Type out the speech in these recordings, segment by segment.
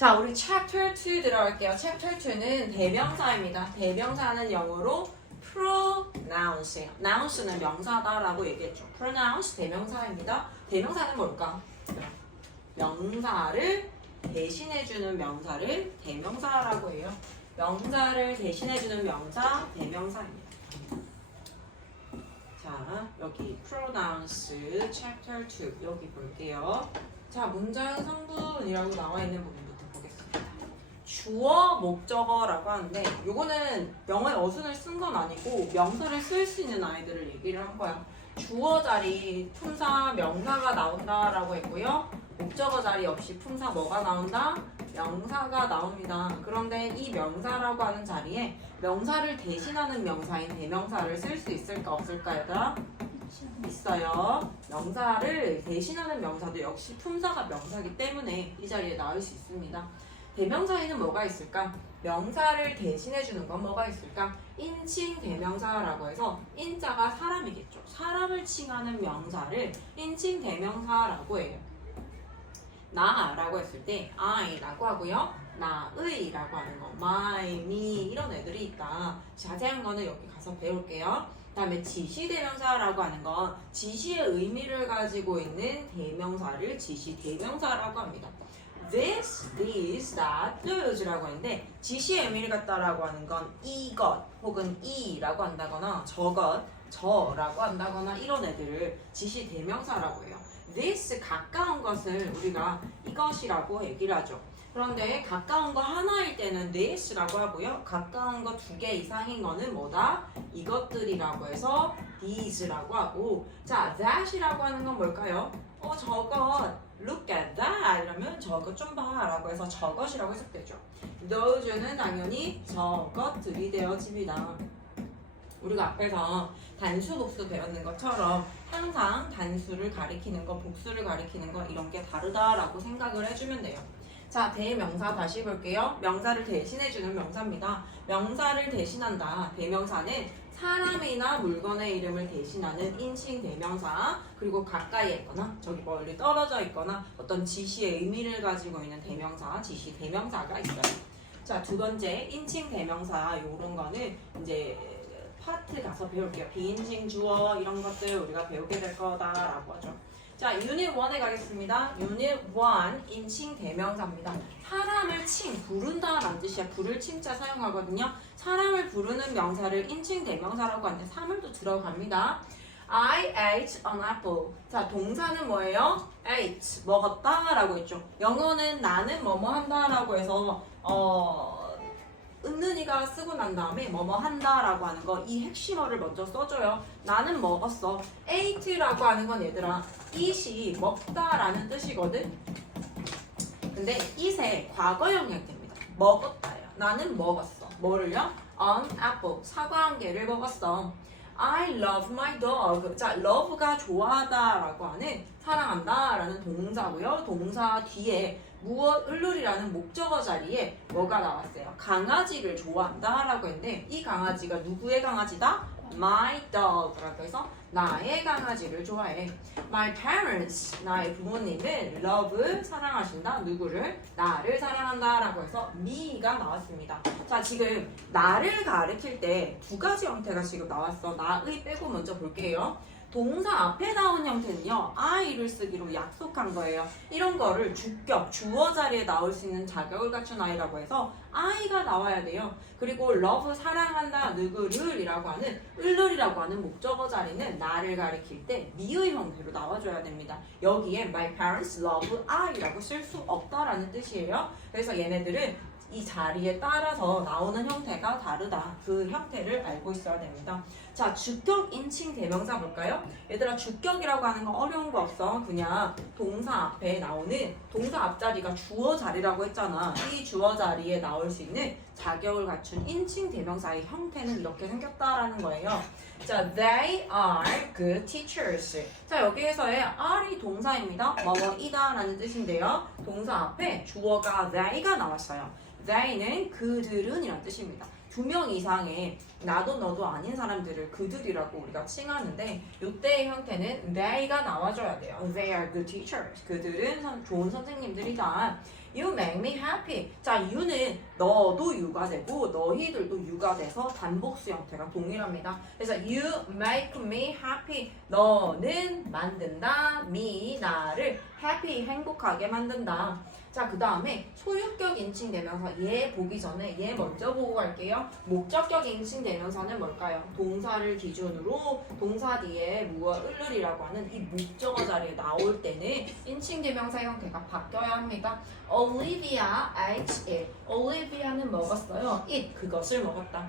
자, 우리 chapter 2 들어갈게요. chapter 2는 대명사입니다. 대명사는 영어로 pronounce예요. nounce는 명사다라고 얘기했죠. pronounce 대명사입니다. 대명사는 뭘까? 명사를 대신해주는 명사를 대명사라고 해요. 명사를 대신해주는 명사 대명사입니다. 자, 여기 pronounce chapter 2 여기 볼게요. 자, 문장 성분이라고 나와 있는 부분부터 보겠습니다. 주어, 목적어라고 하는데 요거는 영어에 어순을 쓴 건 아니고 명사를 쓸 수 있는 아이들을 얘기를 한 거야. 주어 자리 품사 명사가 나온다라고 했고요. 목적어 자리 없이 품사 뭐가 나온다? 명사가 나옵니다. 그런데 이 명사라고 하는 자리에 명사를 대신하는 명사인 대명사를 쓸 수 있을까 없을까 얘들아? 있어요. 명사를 대신하는 명사도 역시 품사가 명사이기 때문에 이 자리에 나올 수 있습니다. 대명사에는 뭐가 있을까? 명사를 대신해주는 건 뭐가 있을까? 인칭 대명사라고 해서 인자가 사람이겠죠. 사람을 칭하는 명사를 인칭 대명사라고 해요. 나라고 했을 때 I라고 하고요. 나의라고 하는 거 my, me 이런 애들이 있다. 자세한 거는 여기 가서 배울게요. 그 다음에 지시대명사라고 하는 건 지시의 의미를 가지고 있는 대명사를 지시대명사라고 합니다. This, this, that, those라고 하는데 지시의 의미를 갖다라고 하는 건 이것 혹은 이라고 한다거나 저것, 저라고 한다거나 이런 애들을 지시대명사라고 해요. this 가까운 것을 우리가 이것이라고 얘기를 하죠. 그런데 가까운 거 하나일 때는 this라고 하고요. 가까운 거 2개 이상인 거는 뭐다? 이것들이라고 해서 these라고 하고 자, that이라고 하는 건 뭘까요? 저것 look at that 이러면 저것 좀 봐 라고 해서 저것이라고 해석되죠. those는 당연히 저것들이 되어집니다. 우리가 앞에서 단수 복수 배웠는 것처럼 항상 단수를 가리키는 거, 복수를 가리키는 거 이런 게 다르다라고 생각을 해주면 돼요. 자, 대명사 다시 볼게요. 명사를 대신해주는 명사입니다. 명사를 대신한다. 대명사는 사람이나 물건의 이름을 대신하는 인칭 대명사 그리고 가까이에 있거나 저기 멀리 떨어져 있거나 어떤 지시의 의미를 가지고 있는 대명사, 지시 대명사가 있어요. 자, 2번째 인칭 대명사 요런 거는 이제 파트 가서 배울게요. 비인칭 주어 이런 것들 우리가 배우게 될 거다라고 하죠. 자, 유닛 1에 가겠습니다. 유닛 1 인칭 대명사입니다. 사람을 부른다라는 뜻이야. 부를 칭자 사용하거든요. 사람을 부르는 명사를 인칭 대명사라고 하는데 사물도 들어갑니다. I ate an apple. 자, 동사는 뭐예요? ate, 먹었다 라고 했죠. 영어는 나는 뭐뭐 한다 라고 해서 은는이가 쓰고 난 다음에 뭐뭐 한다라고 하는 거 이 핵심어를 먼저 써줘요. 나는 먹었어. eate라고 하는 건 얘들아 eat이 먹다라는 뜻이거든. 근데 eat의 과거형 형태입니다. 먹었다예요. 나는 먹었어. 뭐를요? An apple. 사과 한 개를 먹었어. I love my dog. 자, love가 좋아하다라고 하는 사랑한다라는 동사고요. 동사 뒤에 무엇 을룰이라는 목적어 자리에 뭐가 나왔어요? 강아지를 좋아한다라고 했는데 이 강아지가 누구의 강아지다? My dog라고 해서 나의 강아지를 좋아해. My parents, 나의 부모님은 love, 사랑하신다. 누구를? 나를 사랑한다라고 해서 me가 나왔습니다. 자, 지금 나를 가리킬 때 2가지 형태가 지금 나왔어. 나의 빼고 먼저 볼게요. 동사 앞에 나온 형태는요. I를 쓰기로 약속한 거예요. 이런 거를 주격, 주어 자리에 나올 수 있는 자격을 갖춘 I라고 해서 I가 나와야 돼요. 그리고 love, 사랑한다, 누구를 이라고 하는 을룰이라고 하는 목적어 자리는 나를 가리킬 때 미의 형태로 나와줘야 됩니다. 여기에 my parents love I라고 쓸 수 없다라는 뜻이에요. 그래서 얘네들은 이 자리에 따라서 나오는 형태가 다르다. 그 형태를 알고 있어야 됩니다. 자, 주격 인칭 대명사 볼까요? 얘들아, 주격이라고 하는 거 어려운 거 없어. 그냥 동사 앞에 나오는 동사 앞자리가 주어 자리라고 했잖아. 이 주어 자리에 나올 수 있는 자격을 갖춘 인칭 대명사의 형태는 이렇게 생겼다라는 거예요. 자, they are good teachers. 자, 여기에서의 are이 동사입니다. 뭐뭐이다 라는 뜻인데요. 동사 앞에 주어가 they가 나왔어요. they는 그들은 이란 뜻입니다. 두 명 이상의 나도 너도 아닌 사람들을 그들이라고 우리가 칭하는데 이때의 형태는 they가 나와줘야 돼요. They are good teachers. 그들은 좋은 선생님들이다. You make me happy. 자, you는 너도 you가 되고 너희들도 you가 돼서 단복수 형태가 동일합니다. 그래서 you make me happy. 너는 만든다. me 나를 happy 행복하게 만든다. 자, 그 다음에 소유격 인칭 대명사 얘 보기 전에 얘 먼저 보고 갈게요. 목적격 인칭 대명사는 뭘까요? 동사를 기준으로 동사 뒤에 무엇 을을이라고 하는 이 목적어 자리에 나올 때는 인칭 대명사 형태가 바뀌어야 합니다. Olivia ate it. Olivia는 먹었어요. it 그것을 먹었다.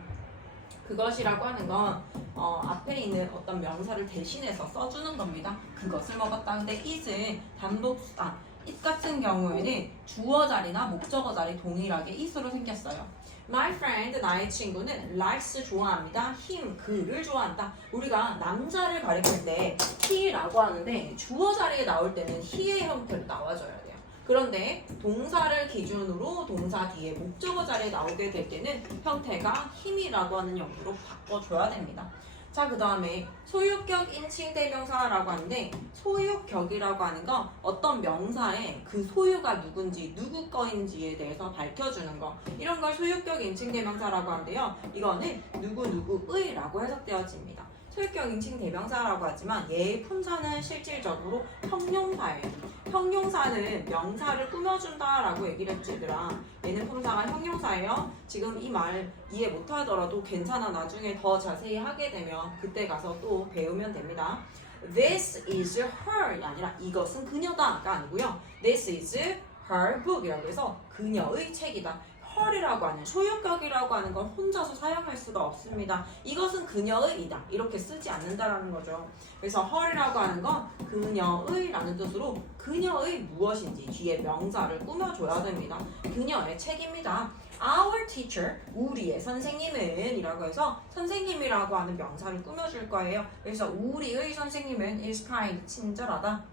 그것이라고 하는 건 앞에 있는 어떤 명사를 대신해서 써주는 겁니다. 그것을 먹었다. 근데 it은 단복수다. it 같은 경우에는 주어 자리나 목적어 자리 동일하게 it으로 생겼어요. My friend, 나의 친구는 likes 좋아합니다. him, 그를 좋아한다. 우리가 남자를 가리킬 때 he라고 하는데 주어 자리에 나올 때는 he의 형태로 나와줘야 돼요. 그런데 동사를 기준으로 동사 뒤에 목적어 자리에 나오게 될 때는 형태가 him이라고 하는 형태로 바꿔줘야 됩니다. 자, 그 다음에 소유격 인칭 대명사라고 하는데 소유격이라고 하는 건 어떤 명사의 그 소유가 누군지 누구 거인지에 대해서 밝혀주는 거 이런 걸 소유격 인칭 대명사라고 하는데요. 이거는 누구누구의라고 해석되어집니다. 소유격 인칭 대명사라고 하지만 얘의 품사는 실질적으로 형용사예요. 형용사는 명사를 꾸며준다라고 얘기를 했지 얘들아. 얘는 품사가 형용사예요. 지금 이 말 이해 못하더라도 괜찮아. 나중에 더 자세히 하게 되면 그때 가서 또 배우면 됩니다. This is her이 아니라 이것은 그녀다가 아니고요. This is her book이라고 해서 그녀의 책이다. her이라고 하는 소유격이라고 하는 건 혼자서 사용할 수가 없습니다. 이것은 그녀의이다. 이렇게 쓰지 않는다라는 거죠. 그래서 her이라고 하는 건 그녀의라는 뜻으로 그녀의 무엇인지 뒤에 명사를 꾸며줘야 됩니다. 그녀의 책입니다. Our teacher, 우리의 선생님은 이라고 해서 선생님이라고 하는 명사를 꾸며줄 거예요. 그래서 우리의 선생님은 is kind, 친절하다.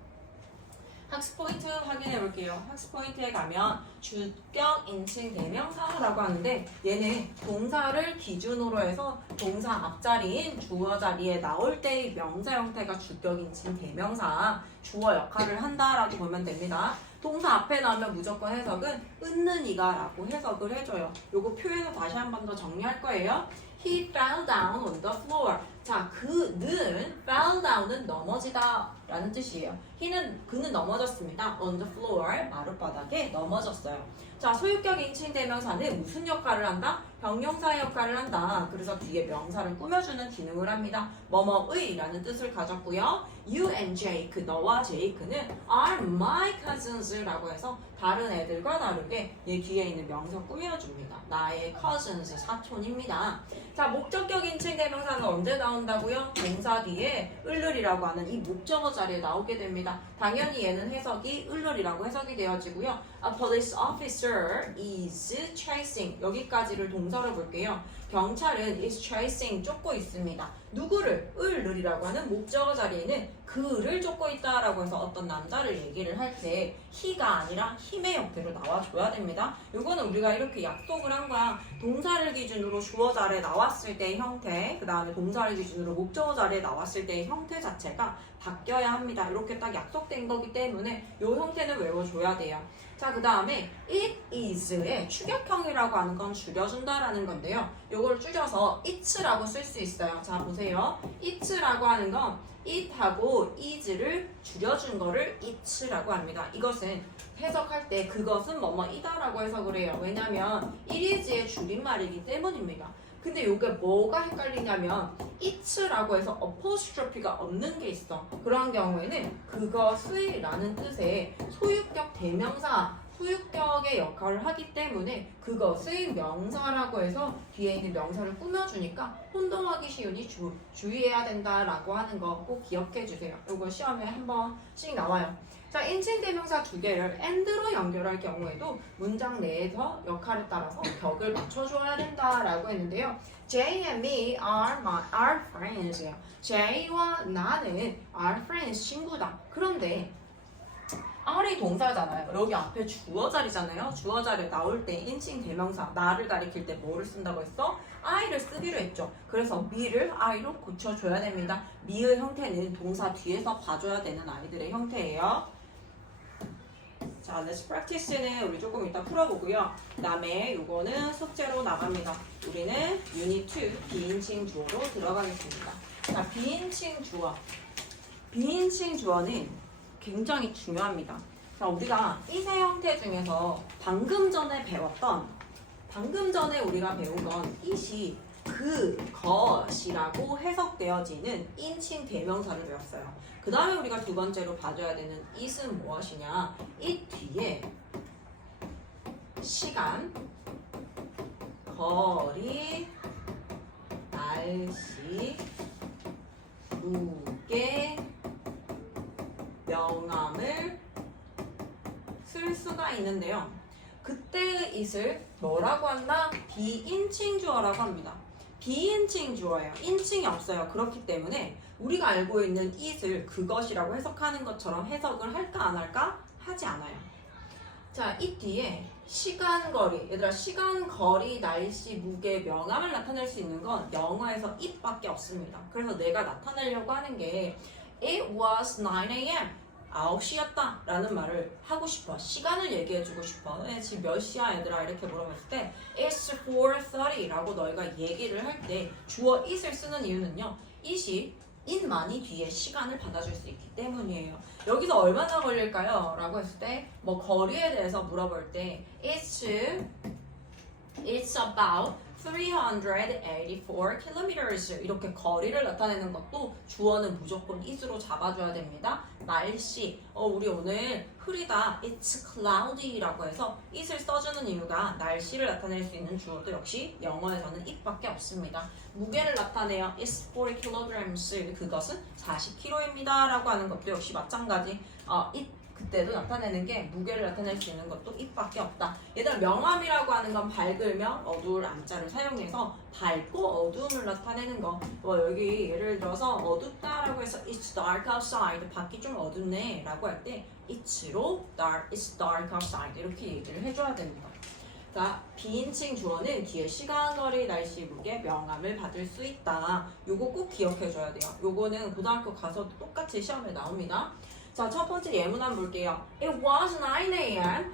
학습 포인트 확인해 볼게요. 학습 포인트에 가면 주격 인칭 대명사라고 하는데 얘는 동사를 기준으로 해서 동사 앞자리인 주어 자리에 나올 때의 명사 형태가 주격 인칭 대명사 주어 역할을 한다라고 보면 됩니다. 동사 앞에 나오면 무조건 해석은 은는 이가 라고 해석을 해줘요. 요거 표현을 다시 한 번 더 정리할 거예요. He fell down on the floor. 자, 그는 fell down은 넘어지다 라는 뜻이에요. 그는 넘어졌습니다. on the floor, 마룻바닥에 넘어졌어요. 자, 소유격 인칭 대명사는 무슨 역할을 한다? 병용사의 역할을 한다. 그래서 뒤에 명사를 꾸며주는 기능을 합니다. 뭐뭐의 라는 뜻을 가졌고요. You and Jake, 너와 제이크는 are my cousins 라고 해서 다른 애들과 다르게 얘 뒤에 있는 명사 꾸며줍니다. 나의 cousins, 사촌입니다. 자, 목적격 인칭 대명사는 언제 나온다고요? 동사 뒤에 을을이라고 하는 이 목적어 자리에 나오게 됩니다. 당연히 얘는 해석이 을을이라고 해석이 되어지고요. A police officer is chasing. 여기까지를 동사로 볼게요. 경찰은 is chasing 쫓고 있습니다. 누구를? 을을이라고 하는 목적어 자리에는 그를 쫓고 있다라고 해서 어떤 남자를 얘기를 할 때 he가 아니라 him의 형태로 나와줘야 됩니다. 이거는 우리가 이렇게 약속을 한 거야. 동사를 기준으로 주어 자리에 나왔을 때의 형태, 그 다음에 동사를 기준으로 목적어 자리에 나왔을 때의 형태 자체가 바뀌어야 합니다. 이렇게 딱 약속된 거기 때문에 이 형태는 외워줘야 돼요. 자, 그 다음에 it is의 추격형이라고 하는 건 줄여준다라는 건데요. 이걸 줄여서 it라고 쓸 수 있어요. 자, 보세요. it라고 하는 건 it하고 is를 줄여준 거를 it라고 합니다. 이것은 해석할 때 그것은 뭐뭐이다라고 해석을 해요. 왜냐면 it is의 줄임말이기 때문입니다. 근데 이게 뭐가 헷갈리냐면 it라고 해서 apostrophe가 없는 게 있어. 그런 경우에는 그것의 라는 뜻의 소유격 대명사 소유격의 역할을 하기 때문에 그것의 명사라고 해서 뒤에 있는 명사를 꾸며주니까 혼동하기 쉬우니 주의해야 된다라고 하는 거 꼭 기억해 주세요. 이거 시험에 한 번씩 나와요. 자, 인칭 대명사 두 개를 and로 연결할 경우에도 문장 내에서 역할에 따라서 격을 맞춰줘야 된다라고 했는데요. Jay and me are friends. Jay와 나는 are friends, 친구다. 그런데 R이 동사잖아요. 여기 앞에 주어 자리잖아요. 주어 자리에 나올 때 인칭 대명사 나를 가리킬 때 뭐를 쓴다고 했어? I를 쓰기로 했죠. 그래서 me를 I로 고쳐줘야 됩니다. me의 형태는 동사 뒤에서 봐줘야 되는 아이들의 형태예요. 자, let's practice는 우리 조금 이따 풀어보고요. 그 다음에 요거는 숙제로 나갑니다. 우리는 유닛 2 비인칭 주어로 들어가겠습니다. 자, 비인칭 주어. 비인칭 주어는 굉장히 중요합니다. 자, 우리가 이세 형태 중에서 방금 전에 우리가 배운 건 it이 그것이라고 해석되어지는 인칭 대명사를 배웠어요. 그 다음에 우리가 두 번째로 봐줘야 되는 it은 무엇이냐? it 뒤에 시간, 거리, 날씨, 무게, 명암을 쓸 수가 있는데요. 그때의 it을 뭐라고 한다? 비인칭 주어라고 합니다. 비인칭 주어예요. 인칭이 없어요. 그렇기 때문에 우리가 알고 있는 it을 그것이라고 해석하는 것처럼 해석을 할까 안 할까? 하지 않아요. 자, 이 뒤에 시간, 거리. 얘들아, 시간, 거리, 날씨, 무게, 명암을 나타낼 수 있는 건 영어에서 it밖에 없습니다. 그래서 내가 나타내려고 하는 게 It was 9 a.m. 9시였다 라는 말을 하고 싶어. 시간을 얘기해주고 싶어. 지금 몇 시야 얘들아 이렇게 물어봤을 때 It's 4:30 라고 너희가 얘기를 할 때 주어 it을 쓰는 이유는요. it이 it만이 뒤에 시간을 받아줄 수 있기 때문이에요. 여기서 얼마나 걸릴까요? 라고 했을 때 뭐 거리에 대해서 물어볼 때 It's about 384 kilometers 이렇게 거리를 나타내는 것도 주어는 무조건 it으로 잡아줘야 됩니다. 날씨, 우리 오늘 흐리다, it's cloudy라고 해서 it을 써주는 이유가 날씨를 나타낼 수 있는 주어도 역시 영어에서는 it밖에 없습니다. 무게를 나타내요. it's 40 kilograms 그것은 40kg입니다 라고 하는 것도 역시 마찬가지. it 그때도 나타내는 게 무게를 나타낼 수 있는 것도 it밖에 없다. 얘들아, 명암이라고 하는 건 밝으면 어두울 암자를 사용해서 밝고 어두움을 나타내는 거. 여기 예를 들어서 어둡다라고 해서 it's dark outside 밖이 좀 어둡네 라고 할 때 it로 it's dark outside 이렇게 얘기를 해줘야 됩니다. 자, 비인칭 주어는 뒤에 시간, 거리, 날씨, 무게, 명암을 받을 수 있다. 요거 꼭 기억해줘야 돼요. 요거는 고등학교 가서도 똑같이 시험에 나옵니다. 자, 첫 번째 예문 한번 볼게요. It was 9 a.m.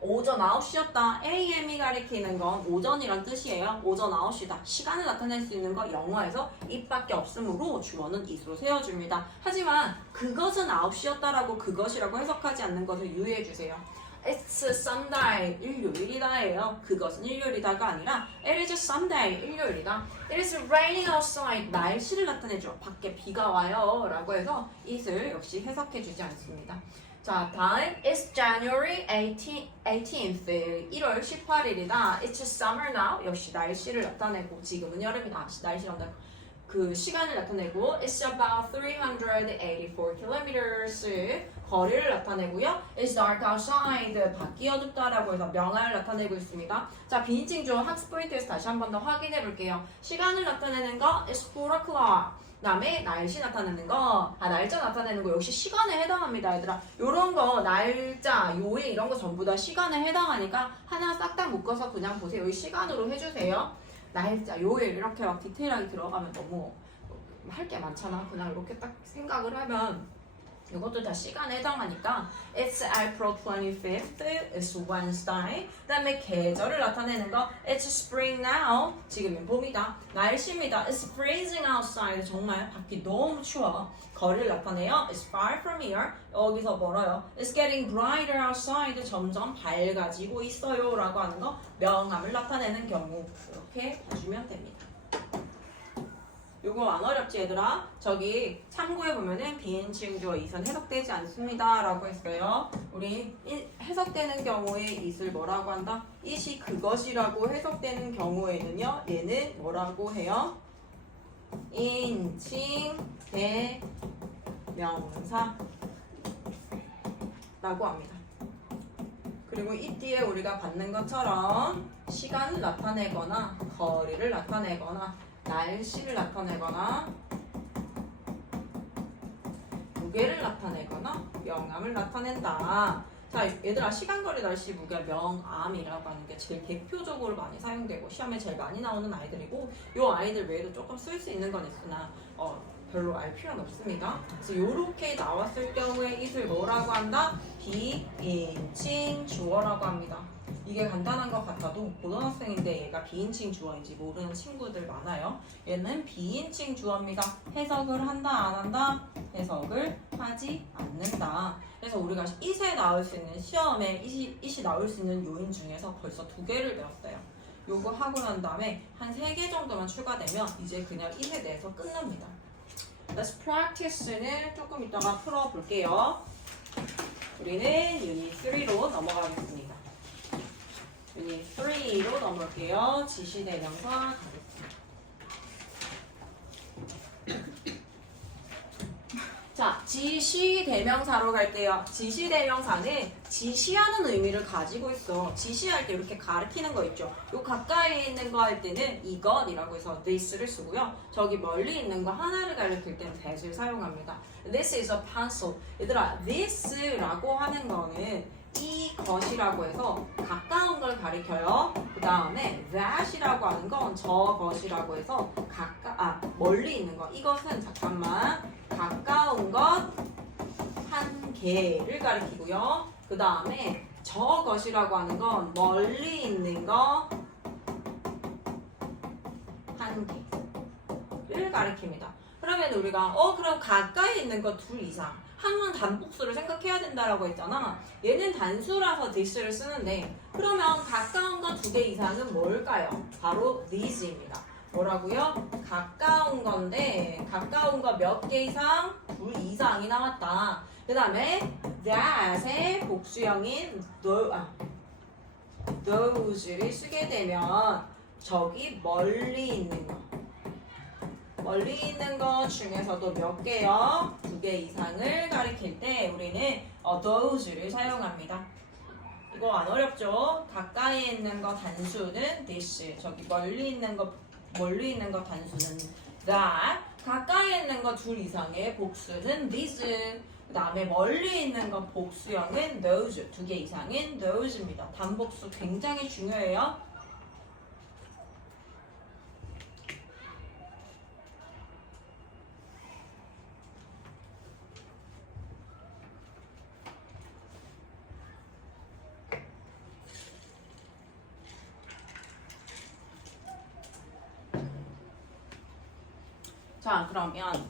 오전 9시였다. AM이 가리키는 건 오전이란 뜻이에요. 오전 9시다. 시간을 나타낼 수 있는 거 영어에서 it밖에 없으므로 주어는 it으로 세워줍니다. 하지만 그것은 9시였다라고 그것이라고 해석하지 않는 것을 유의해주세요. It's Sunday, 일요일이다예요. 그것은 일요일이다가 아니라 It is Sunday, 일요일이다. It is raining outside, 날씨를 나타내죠. 밖에 비가 와요 라고 해서 it을 역시 해석해주지 않습니다. 자, 다음 It's January 18th, 1월 18일이다. It's summer now, 역시 날씨를 나타내고 지금은 여름이다. 날씨를 나타내고 그 시간을 나타내고 It's about 384 kilometers 거리를 나타내고요. It's dark outside 밖이 어둡다라고 해서 명암을 나타내고 있습니다. 자, 비인칭 주어 학습 포인트에서 다시 한 번 더 확인해 볼게요. 시간을 나타내는 거 It's 4 o'clock. 그다음에 날씨 나타내는 거, 날짜 나타내는 거 역시 시간에 해당합니다, 얘들아. 요런 거 날짜, 요일 이런 거 전부 다 시간에 해당하니까 하나 싹 다 묶어서 그냥 보세요. 여기 시간으로 해주세요. 날짜, 요일 이렇게 막 디테일하게 들어가면 너무 할 게 많잖아. 그냥 이렇게 딱 생각을 하면 이것도 다 시간에 해당하니까 It's April 25th, It's Wednesday. 그 다음에 계절을 나타내는 거 It's spring now, 지금은 봄이다. 날씨입니다. It's freezing outside, 정말 밖이 너무 추워. 거리를 나타내요. It's far from here, 여기서 멀어요. It's getting brighter outside, 점점 밝아지고 있어요 라고 하는 거 명암을 나타내는 경우 이렇게 봐주면 됩니다. 요거 안 어렵지 얘들아? 저기 참고해보면은 비인칭 주어 it은 해석되지 않습니다 라고 했어요. 우리 해석되는 경우에 it을 뭐라고 한다? it이 그것이라고 해석되는 경우에는요, 얘는 뭐라고 해요? 인칭 대명사 라고 합니다. 그리고 이 뒤에 우리가 받는 것처럼 시간을 나타내거나 거리를 나타내거나 날씨를 나타내거나 무게를 나타내거나 명암을 나타낸다. 자, 얘들아 시간거리 날씨 무게 명암이라고 하는 게 제일 대표적으로 많이 사용되고 시험에 제일 많이 나오는 아이들이고 이 아이들 외에도 조금 쓸 수 있는 건 있으나 별로 알 필요는 없습니다. 그래서 이렇게 나왔을 경우에 이를 뭐라고 한다? 비인칭 주어라고 합니다. 이게 간단한 것 같아도 고등학생인데 얘가 비인칭 주어인지 모르는 친구들 많아요. 얘는 비인칭 주어입니다. 해석을 한다 안 한다? 해석을 하지 않는다. 그래서 우리가 it에 나올 수 있는 시험에 it이 나올 수 있는 요인 중에서 벌써 2개를 배웠어요. 요거 하고 난 다음에 한 3개 정도만 추가되면 이제 그냥 it에 대해서 끝납니다. Let's practice는 조금 이따가 풀어볼게요. 우리는 유닛 3로 넘어가겠습니다. 유닛 3로 넘어올게요. 지시대명사 가겠습니다. 자, 지시대명사로 갈게요. 지시대명사는 지시하는 의미를 가지고 있어. 지시할 때 이렇게 가리키는 거 있죠. 요 가까이 있는 거 할 때는 이것이라고 해서 this를 쓰고요. 저기 멀리 있는 거 하나를 가리킬 때는 that을 사용합니다. This is a pencil. 얘들아, this라고 하는 거는 이것이라고 해서 가까운 걸 가리켜요. 그 다음에 that이라고 하는 건 저것이라고 해서 멀리 있는 거. 이것은 잠깐만 가까운 것 한 개를 가리키고요. 그 다음에 저것이라고 하는 건 멀리 있는 거 한 개를 가리킵니다. 그러면 우리가 그럼 가까이 있는 거 둘 이상 항상 단복수를 생각해야 된다라고 했잖아. 얘는 단수라서 this를 쓰는데 그러면 가까운 거 2개 이상은 뭘까요? 바로 these입니다. 뭐라고요? 가까운 건데 가까운 거 몇 개 이상? 2 이상이 나왔다. 그 다음에 that의 복수형인 those를 쓰게 되면 저기 멀리 있는 거 중에서도 몇 개요? 2개 이상을 가리킬 때 우리는 those를 사용합니다. 이거 안 어렵죠? 가까이 있는 거 단수는 this, 저기 멀리 있는 거 단수는 that, 가까이 있는 거 2 이상의 복수는 this, 그 다음에 멀리 있는 거 복수형은 those, 2개 이상인 those입니다. 단복수 굉장히 중요해요. 자, 그러면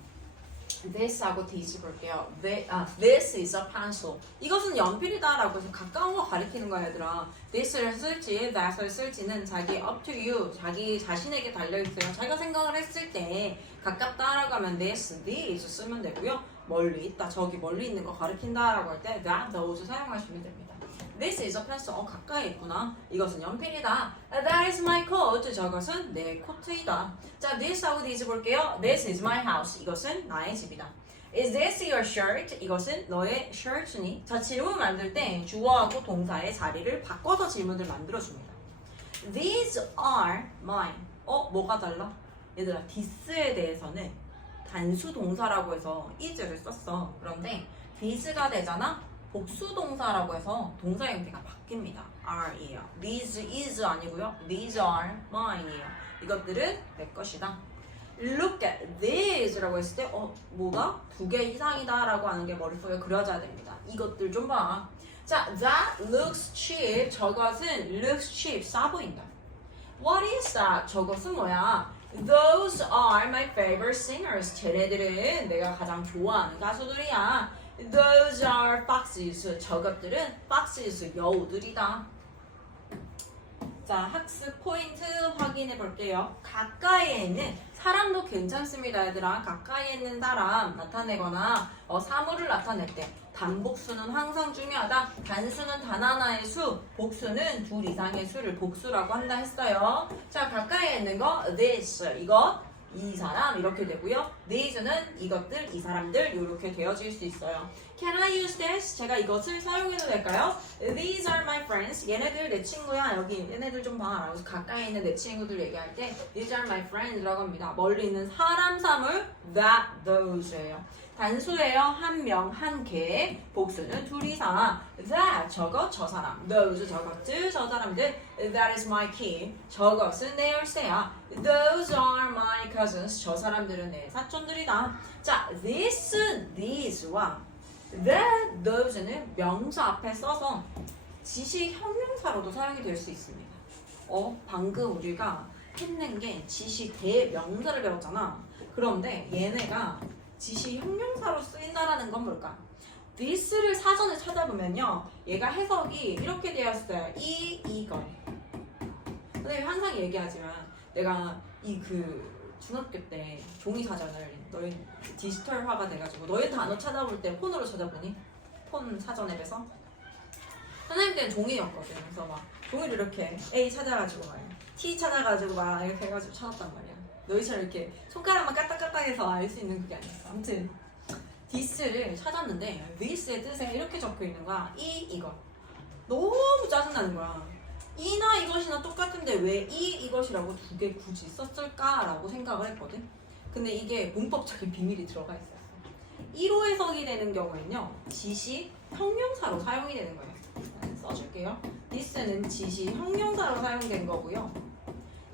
this하고 this 볼게요. This is a pencil. 이것은 연필이다라고 해서 가까운 거 가리키는 거야, 얘들아. this를 쓸지, that을 쓸지는 자기 up to you, 자기 자신에게 달려있어요. 자기가 생각을 했을 때 가깝다라고 하면 this 쓰면 되고요. 멀리 있다, 저기 멀리 있는 거 가리킨다라고 할 때 that, those 사용하시면 됩니다. This is a pencil. 가까이 있구나. 이것은 연필이다. That is my coat. 저것은 내 코트이다. 자, this하고 this 볼게요. This is my house. 이것은 나의 집이다. Is this your shirt? 이것은 너의 shirt니? 자, 질문 만들 때 주어하고 동사의 자리를 바꿔서 질문을 만들어줍니다. These are mine. 뭐가 달라? 얘들아, this에 대해서는 단수 동사라고 해서 is를 썼어. 그런데 this가 되잖아? 복수 동사라고 해서 동사 형태가 바뀝니다. are이에요. This is 아니고요. These are mine이에요. 이것들은 내 것이다. Look at these라고 했을 때 뭐가? 2개 이상이다 라고 하는 게 머릿속에 그려져야 됩니다. 이것들 좀 봐. 자, that looks cheap. 저것은 looks cheap. 싸 보인다. What is that? 저것은 뭐야? Those are my favorite singers. 쟤네들은 내가 가장 좋아하는 가수들이야. Those are foxes. 저것들은 foxes, 여우들이다. 자, 학습 포인트 확인해 볼게요. 가까이에 있는 사람도 괜찮습니다, 얘들아. 가까이에 있는 사람 나타내거나 사물을 나타낼 때 단복수는 항상 중요하다. 단수는 단 하나의 수, 복수는 2 이상의 수를 복수라고 한다 했어요. 자, 가까이에 있는 거 this, 이거 이 사람 이렇게 되고요. these는 이것들, 이 사람들 이렇게 되어질 수 있어요. Can I use this? 제가 이것을 사용해도 될까요? These are my friends. 얘네들 내 친구야. 여기 얘네들 좀 봐. 그래서 가까이 있는 내 친구들 얘기할 때 These are my friends라고 합니다. 멀리 있는 사람, 사물 that, those예요. 단수예요. 한 명, 한 개. 복수는 둘 이상. That, 저것, 저 사람. Those, 저것들, 저 사람들. That is my key. 저것은 내 열쇠야. Those are my cousins. 저 사람들은 내 사촌들이다. 자, this, these와 that, those는 명사 앞에 써서 지시 형용사로도 사용이 될 수 있습니다. 방금 우리가 했는 게 지시 대명사를 배웠잖아. 그런데 얘네가 지시 형용사로 쓰인다라는 건 뭘까? this를 사전에 찾아보면요. 얘가 해석이 이렇게 되었어요. 이거. 선생님이 항상 얘기하지만 내가 이 중학교 때 종이 사전을 너희 디지털화가 돼가지고 너희 단어 찾아볼 때 폰으로 찾아보니? 폰 사전 앱에서? 선생님 때는 종이였거든. 그래서 막 종이를 이렇게 A 찾아가지고 막 T 찾아가지고 막 이렇게 해가지고 찾았단 말이야. 너희처럼 이렇게 손가락만 까딱까딱해서 알 수 있는 그게 아니었어. 아무튼 this를 찾았는데 this의 뜻에 이렇게 적혀 있는 거야. 이거. 너무 짜증나는 거야. 이나 이것이나 똑같은데 왜 이것이라고 두 개 굳이 썼을까라고 생각을 했거든. 근데 이게 문법적인 비밀이 들어가 있어요. 1호 해석이 되는 경우에는요. 지시 형용사로 사용이 되는 거예요. 써줄게요. this는 지시 형용사로 사용된 거고요.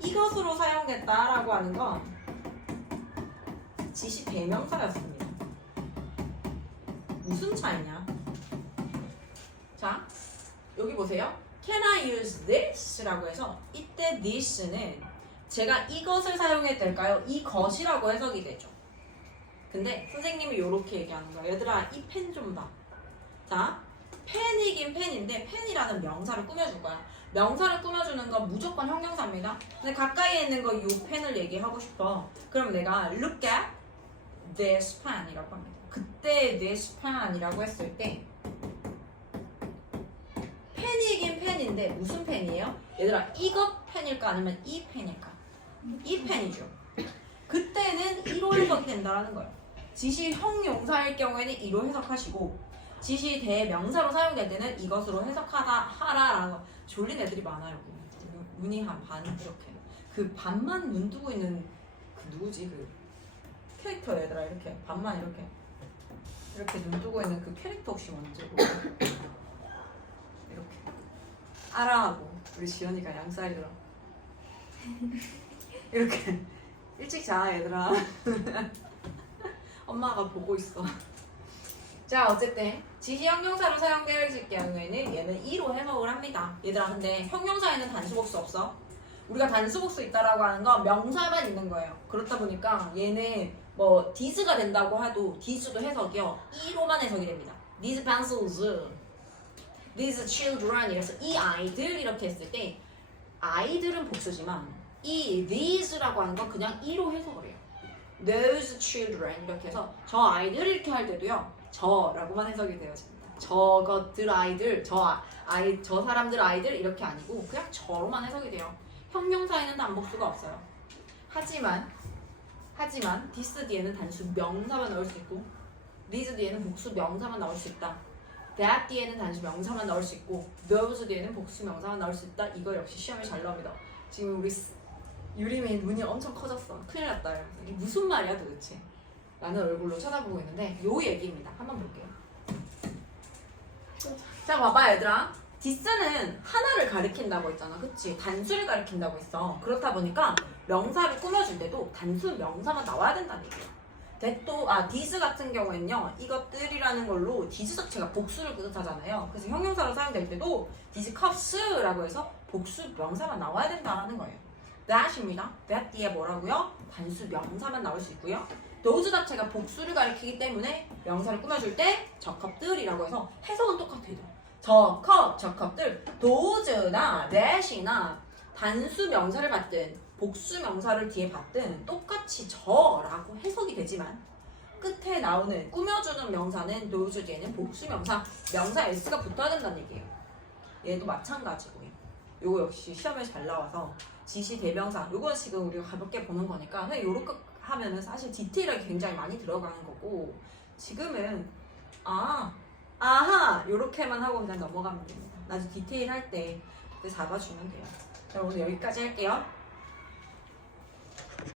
이것으로 사용됐다라고 하는 건 지시 대명사였습니다. 무슨 차이냐? 자, 여기 보세요. Can I use this? 라고 해서 이때 this는 제가 이것을 사용해도 될까요? 이것이라고 해석이 되죠. 근데 선생님이 이렇게 얘기하는 거야. 얘들아, 이 펜 좀 봐. 자, 펜이긴 펜인데 펜이라는 명사를 꾸며줄 거야. 명사를 꾸며주는 건 무조건 형용사입니다. 근데 가까이에 있는 거 이 펜을 얘기하고 싶어. 그럼 내가 look at this pen이라고 합니다. 그때 this pen이라고 했을 때 펜이긴 펜인데 무슨 펜이에요? 얘들아, 이것 펜일까 아니면 이 펜일까? 이 펜이죠. 그때는 1호 해석이 된다는 거예요. 지시 형용사일 경우에는 1호 해석하시고 지시 대명사로 사용될 때는 이것으로 해석하라라고. 졸린 애들이 많아 여기. 눈이 한 반 이렇게. 그 반만 눈 뜨고 있는 그 누구지 그 캐릭터 얘들아. 이렇게 반만 이렇게 눈 뜨고 있는 그 캐릭터 혹시 뭔지 모르겠어. 이렇게 알아하고 우리 지연이가 양쌀이더라. 이렇게 일찍 자 얘들아. 엄마가 보고 있어. 자, 어쨌든 지시 형용사로 사용되어 있을 경우에는 얘는 2로 해석을 합니다. 얘들아, 근데 형용사에는 단수복수 없어. 우리가 단수복수 있다라고 하는 건 명사만 있는 거예요. 그렇다 보니까 얘는 뭐 this가 된다고 해도 this도 해석이요. 2로만 해석이 됩니다. These pencils, these children 이래서 이 아이들 이렇게 했을 때 아이들은 복수지만 이 these라고 하는 건 그냥 2로 해석을 해요. Those children 이렇게 해서 저 아이들 이렇게 할 때도요. 저라고만 해석이 되어집니다. 저것들 아이들, 저 사람들 아이들 이렇게 아니고 그냥 저로만 해석이 돼요. 형용사에는 단복수가 없어요. 하지만 this 뒤에는 단수 명사만 나올 수 있고 these 뒤에는 복수 명사만 나올 수 있다. that 뒤에는 단수 명사만 나올 수 있고 those 뒤에는 복수 명사만 나올 수 있다. 이거 역시 시험에 잘 나옵니다. 지금 우리 유림이 눈이 엄청 커졌어. 큰일 났다. 이게 무슨 말이야 도대체? 라는 얼굴로 쳐다보고 있는데 요 얘기입니다. 한번 볼게요. 자, 봐봐 얘들아. this는 하나를 가리킨다고 했잖아. 그치? 단수를 가리킨다고 했어. 그렇다 보니까 명사를 꾸며줄 때도 단수 명사만 나와야 된다는 얘기야. this 같은 경우에는요. 이것들이라는 걸로 this 자체가 복수를 뜻하잖아요. 그래서 형용사로 사용될 때도 these cups라고 해서 복수 명사만 나와야 된다는 거예요. that입니다. that 뒤에 뭐라고요? 단수 명사만 나올 수 있고요. those 자체가 복수를 가리키기 때문에 명사를 꾸며줄 때 저 컵들이라고 해서 해석은 똑같아요. 저 컵들, those나 that이나 단수 명사를 받든 복수 명사를 뒤에 받든 똑같이 저라고 해석이 되지만 끝에 나오는 꾸며주는 명사는 those 뒤에는 복수 명사 s가 붙어야 된다는 얘기예요. 얘도 마찬가지고요. 요거 역시 시험에 잘 나와서 지시 대명사 요건 지금 우리가 가볍게 보는 거니까 그냥 요렇게 하면은 사실 디테일하게 굉장히 많이 들어가는 거고 지금은 아하 요렇게만 하고 그냥 넘어가면 됩니다. 나중에 디테일 할 때 그때 잡아주면 돼요. 자, 오늘 여기까지 할게요.